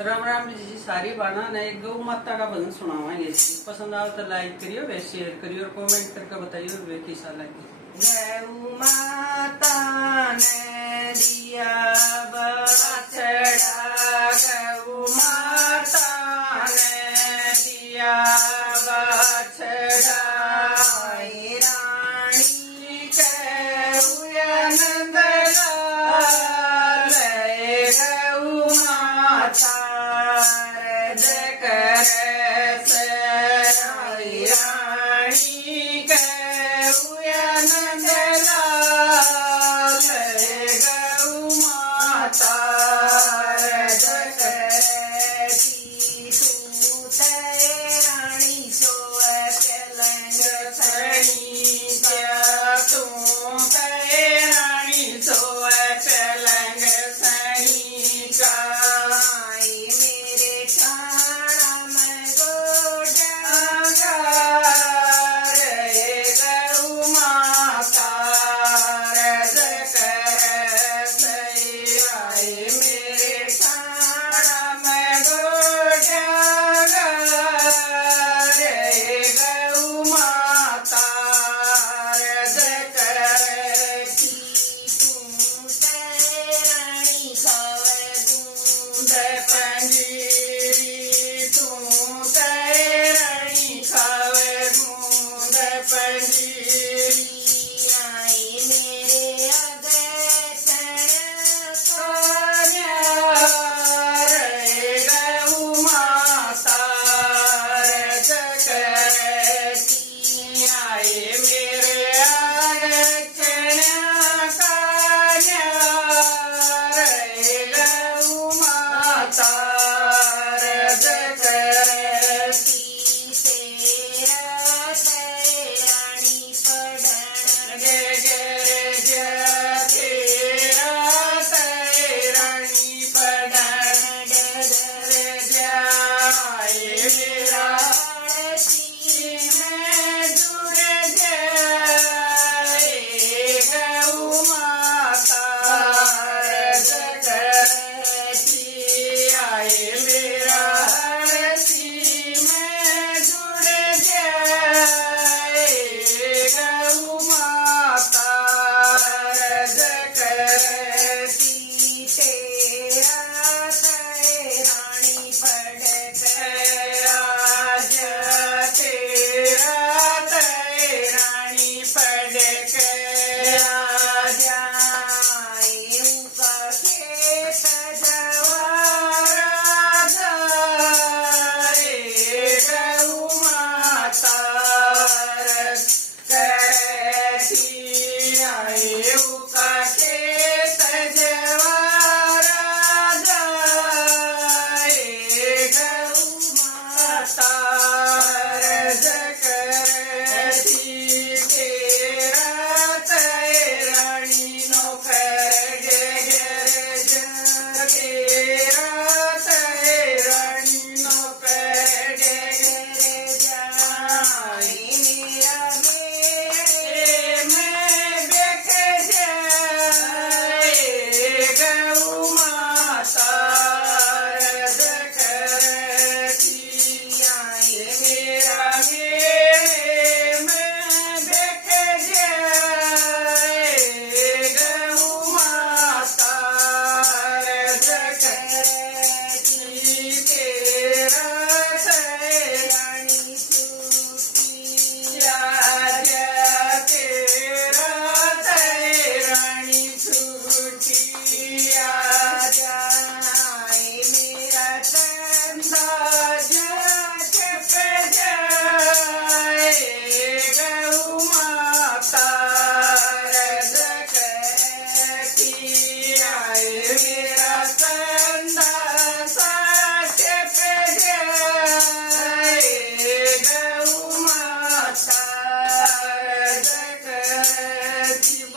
राम राम जी। सारी बाना ने एक गौ माता का भजन सुनावांगे। पसंद आए तो लाइक करियो, वे शेयर करियो और कमेंट करके बताइयो वे कैसा लगे। गौ माता ने दिया बछड़ा, गौ माता ने दिया बछड़ा, रानी के उयन दलाल गौ माता जकर से रानी के उयन दलाल गौ माता जकर की तू रानी सो चलंग सणी क्या तू रानी सो चलंग सणी का मेरे खाना में गोडा रे गौ माता जकर सही आए मेरे खाना में गोडा रे गौ माता जकर की तू रानी खावे दूध पंजी